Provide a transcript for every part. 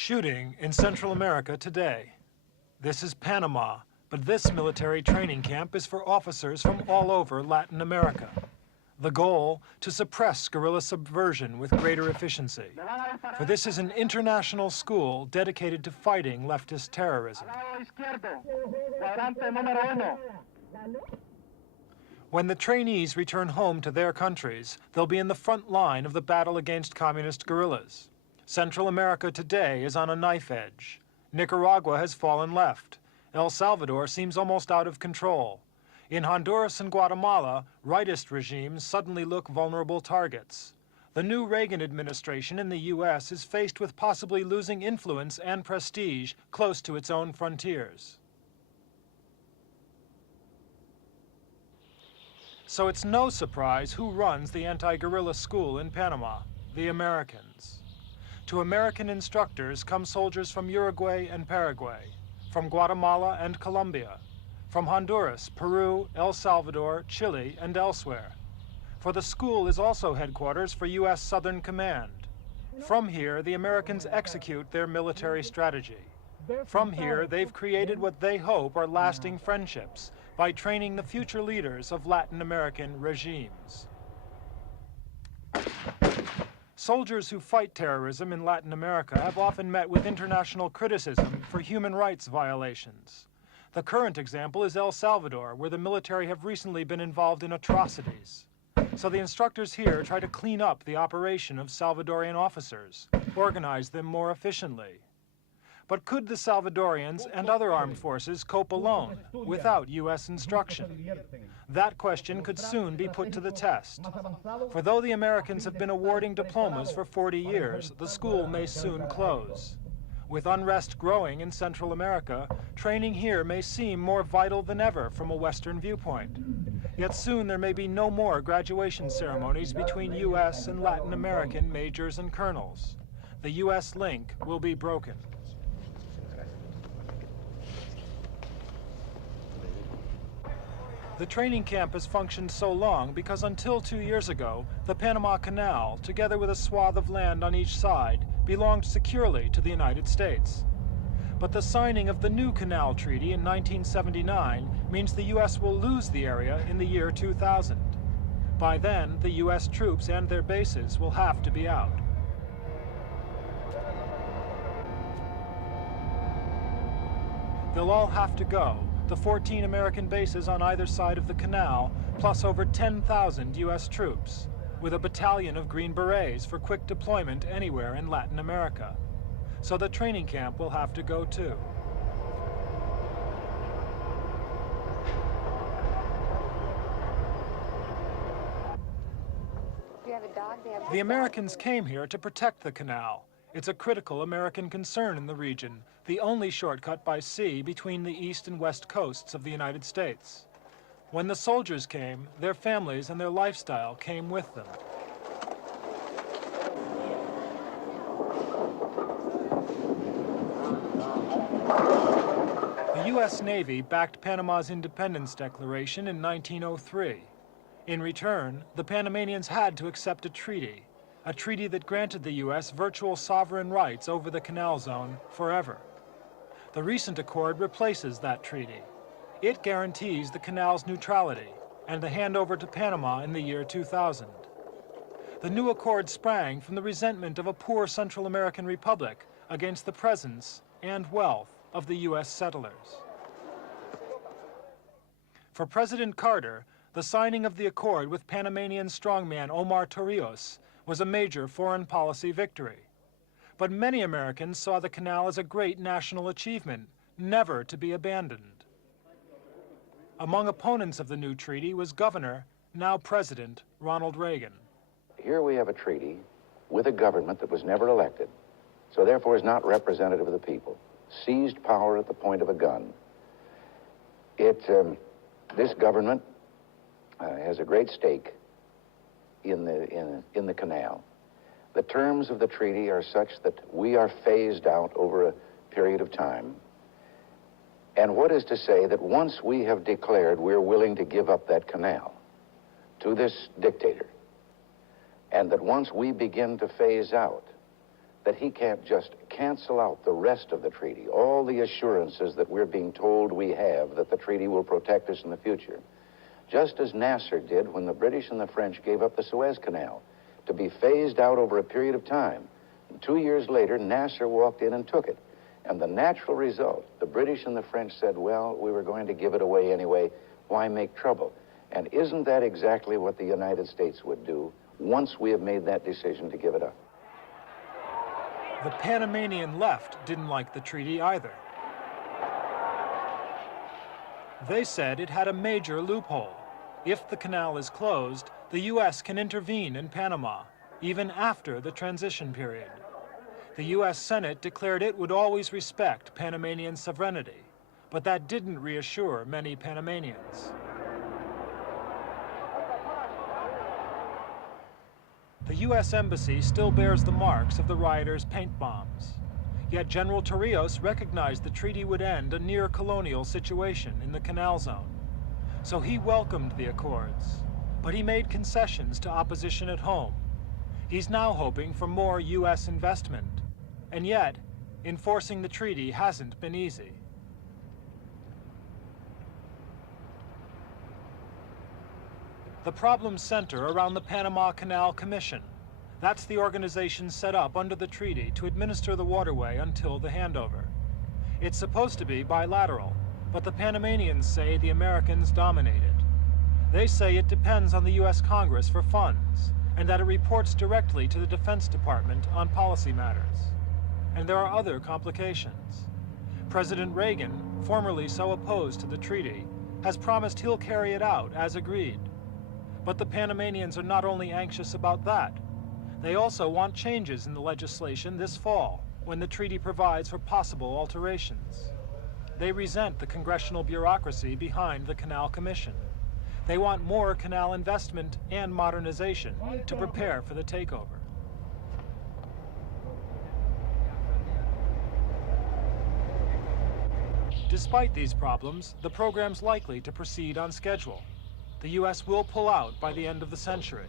Shooting in Central America today. This is Panama, but this military training camp is for officers from all over Latin America. The goal, to suppress guerrilla subversion with greater efficiency. For this is an international school dedicated to fighting leftist terrorism. When the trainees return home to their countries, they'll be in the front line of the battle against communist guerrillas. Central America today is on a knife edge. Nicaragua has fallen left. El Salvador seems almost out of control. In Honduras and Guatemala, rightist regimes suddenly look vulnerable targets. The new Reagan administration in the U.S. is faced with possibly losing influence and prestige close to its own frontiers. So it's no surprise who runs the anti-guerrilla school in Panama: the Americans. To American instructors come soldiers from Uruguay and Paraguay, from Guatemala and Colombia, from Honduras, Peru, El Salvador, Chile, and elsewhere. For the school is also headquarters for U.S. Southern Command. From here, the Americans execute their military strategy. From here, they've created what they hope are lasting friendships by training the future leaders of Latin American regimes. Soldiers who fight terrorism in Latin America have often met with international criticism for human rights violations. The current example is El Salvador, where the military have recently been involved in atrocities. So the instructors here try to clean up the operation of Salvadorian officers, organize them more efficiently. But could the Salvadorians and other armed forces cope alone, without U.S. instruction? That question could soon be put to the test. For though the Americans have been awarding diplomas for 40 years, the school may soon close. With unrest growing in Central America, training here may seem more vital than ever from a Western viewpoint. Yet soon there may be no more graduation ceremonies between U.S. and Latin American majors and colonels. The U.S. link will be broken. The training camp has functioned so long because until 2 years ago, the Panama Canal, together with a swath of land on each side, belonged securely to the United States. But the signing of the new Canal Treaty in 1979 means the U.S. will lose the area in the year 2000. By then, the U.S. troops and their bases will have to be out. They'll all have to go. The 14 American bases on either side of the canal, plus over 10,000 U.S. troops, with a battalion of Green Berets for quick deployment anywhere in Latin America. So the training camp will have to go too. The Americans came here to protect the canal. It's a critical American concern in the region, the only shortcut by sea between the east and west coasts of the United States. When the soldiers came, their families and their lifestyle came with them. The U.S. Navy backed Panama's independence declaration in 1903. In return, the Panamanians had to accept a treaty that granted the U.S. virtual sovereign rights over the Canal Zone forever. The recent accord replaces that treaty. It guarantees the canal's neutrality and the handover to Panama in the year 2000. The new accord sprang from the resentment of a poor Central American republic against the presence and wealth of the U.S. settlers. For President Carter, the signing of the accord with Panamanian strongman Omar Torrijos was a major foreign policy victory. But many Americans saw the canal as a great national achievement, never to be abandoned. Among opponents of the new treaty was Governor, now President, Ronald Reagan. Here we have a treaty with a government that was never elected, so therefore is not representative of the people, seized power at the point of a gun. This government has a great stake in the canal. The terms of the treaty are such that we are phased out over a period of time. And what is to say that once we have declared we're willing to give up that canal to this dictator, and that once we begin to phase out, that he can't just cancel out the rest of the treaty, all the assurances that we're being told we have that the treaty will protect us in the future. Just as Nasser did when the British and the French gave up the Suez Canal to be phased out over a period of time. And 2 years later, Nasser walked in and took it. And the natural result, the British and the French said, well, we were going to give it away anyway. Why make trouble? And isn't that exactly what the United States would do once we have made that decision to give it up? The Panamanian left didn't like the treaty either. They said it had a major loophole. If the canal is closed, the U.S. can intervene in Panama, even after the transition period. The U.S. Senate declared it would always respect Panamanian sovereignty, but that didn't reassure many Panamanians. The U.S. Embassy still bears the marks of the rioters' paint bombs. Yet General Torrijos recognized the treaty would end a near-colonial situation in the Canal Zone. So he welcomed the accords, but he made concessions to opposition at home. He's now hoping for more U.S. investment. And yet, enforcing the treaty hasn't been easy. The problems center around the Panama Canal Commission. That's the organization set up under the treaty to administer the waterway until the handover. It's supposed to be bilateral, but the Panamanians say the Americans dominate it. They say it depends on the U.S. Congress for funds, and that it reports directly to the Defense Department on policy matters. And there are other complications. President Reagan, formerly so opposed to the treaty, has promised he'll carry it out as agreed. But the Panamanians are not only anxious about that, they also want changes in the legislation this fall, when the treaty provides for possible alterations. They resent the congressional bureaucracy behind the Canal Commission. They want more canal investment and modernization to prepare for the takeover. Despite these problems, the program's likely to proceed on schedule. The U.S. will pull out by the end of the century.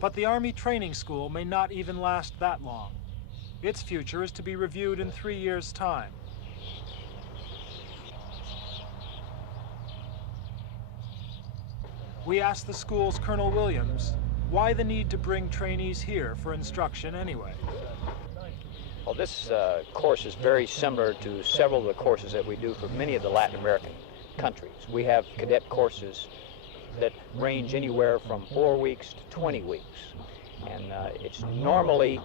But the Army Training School may not even last that long. Its future is to be reviewed in 3 years' time. We asked the school's Colonel Williams, why the need to bring trainees here for instruction anyway? Well, this course is very similar to several of the courses that we do for many of the Latin American countries. We have cadet courses that range anywhere from 4 weeks to 20 weeks. And it's normally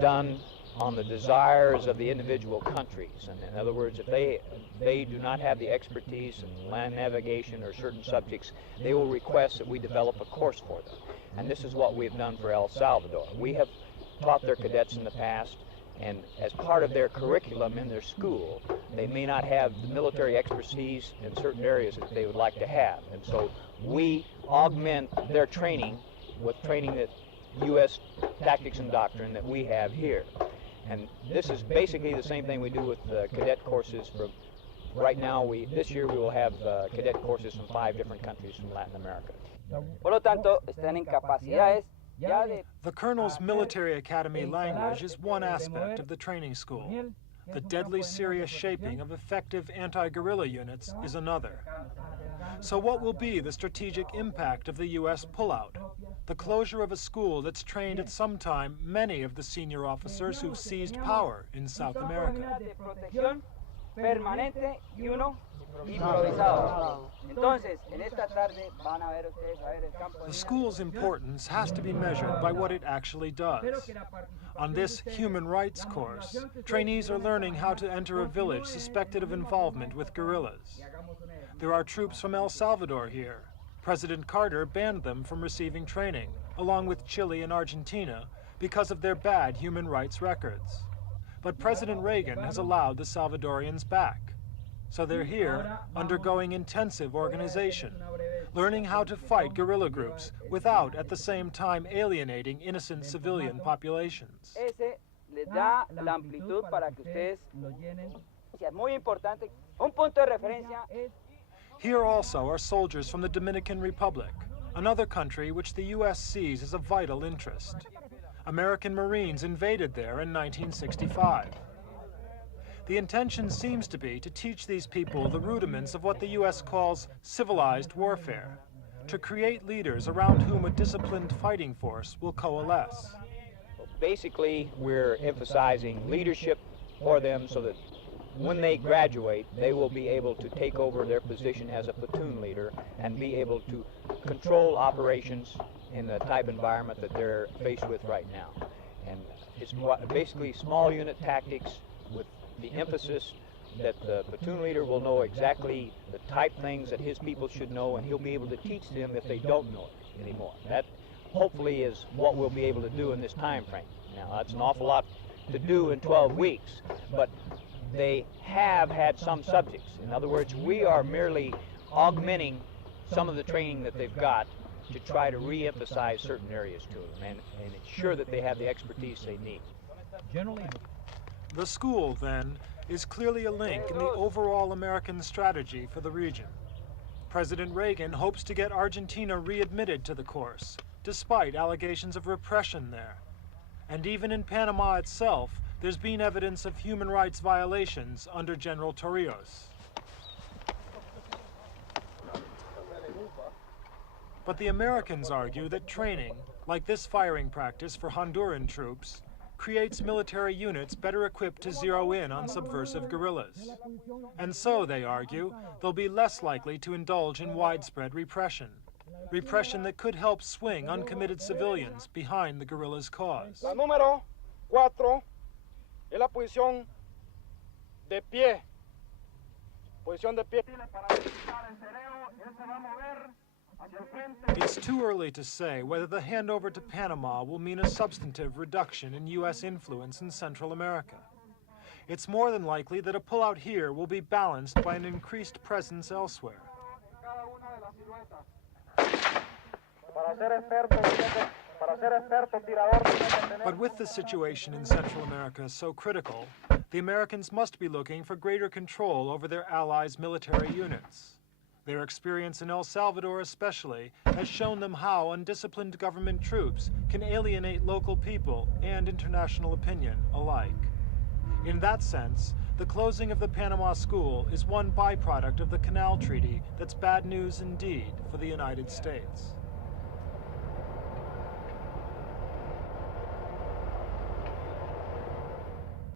done on the desires of the individual countries. And in other words, if they do not have the expertise in land navigation or certain subjects, they will request that we develop a course for them. And this is what we've done for El Salvador. We have taught their cadets in the past, and as part of their curriculum in their school, they may not have the military expertise in certain areas that they would like to have. And so we augment their training with training that U.S. tactics and doctrine that we have here. And this is basically the same thing we do with cadet courses. For right now, this year we will have cadet courses from 5 different countries from Latin America. Por lo tanto, están en capacidades. The Colonel's Military Academy language is one aspect of the training school. The deadly serious shaping of effective anti-guerrilla units is another. So what will be the strategic impact of the U.S. pullout? The closure of a school that's trained at some time many of the senior officers who've seized power in South America. Permanente y uno improvisado. Entonces, en esta tarde van a ver ustedes el campo. The school's importance has to be measured by what it actually does. On this human rights course, trainees are learning how to enter a village suspected of involvement with guerrillas. There are troops from El Salvador here. President Carter banned them from receiving training, along with Chile and Argentina, because of their bad human rights records. But President Reagan has allowed the Salvadorians back. So they're here, undergoing intensive organization, learning how to fight guerrilla groups without at the same time alienating innocent civilian populations. Ese les da la amplitud para que ustedes, es muy importante, un punto de referencia. Here also are soldiers from the Dominican Republic, another country which the U.S. sees as a vital interest. American Marines invaded there in 1965. The intention seems to be to teach these people the rudiments of what the U.S. calls civilized warfare, to create leaders around whom a disciplined fighting force will coalesce. Basically, we're emphasizing leadership for them so that when they graduate, they will be able to take over their position as a platoon leader and be able to control operations in the type environment that they're faced with right now. And it's basically small unit tactics with the emphasis that the platoon leader will know exactly the type things that his people should know, and he'll be able to teach them if they don't know it anymore. That hopefully is what we'll be able to do in this time frame. Now, that's an awful lot to do in 12 weeks, but they have had some subjects. In other words, we are merely augmenting some of the training that they've got to try to re-emphasize certain areas to them and ensure that they have the expertise they need. The school, then, is clearly a link in the overall American strategy for the region. President Reagan hopes to get Argentina readmitted to the course, despite allegations of repression there. And even in Panama itself, there's been evidence of human rights violations under General Torrijos. But the Americans argue that training, like this firing practice for Honduran troops, creates military units better equipped to zero in on subversive guerrillas. And so, they argue, they'll be less likely to indulge in widespread repression that could help swing uncommitted civilians behind the guerrillas' cause. La número 4 es la posición de pie. Posición de pie. It's too early to say whether the handover to Panama will mean a substantive reduction in U.S. influence in Central America. It's more than likely that a pullout here will be balanced by an increased presence elsewhere. But with the situation in Central America so critical, the Americans must be looking for greater control over their allies' military units. Their experience in El Salvador especially has shown them how undisciplined government troops can alienate local people and international opinion alike. In that sense, the closing of the Panama School is one byproduct of the Canal Treaty that's bad news indeed for the United States.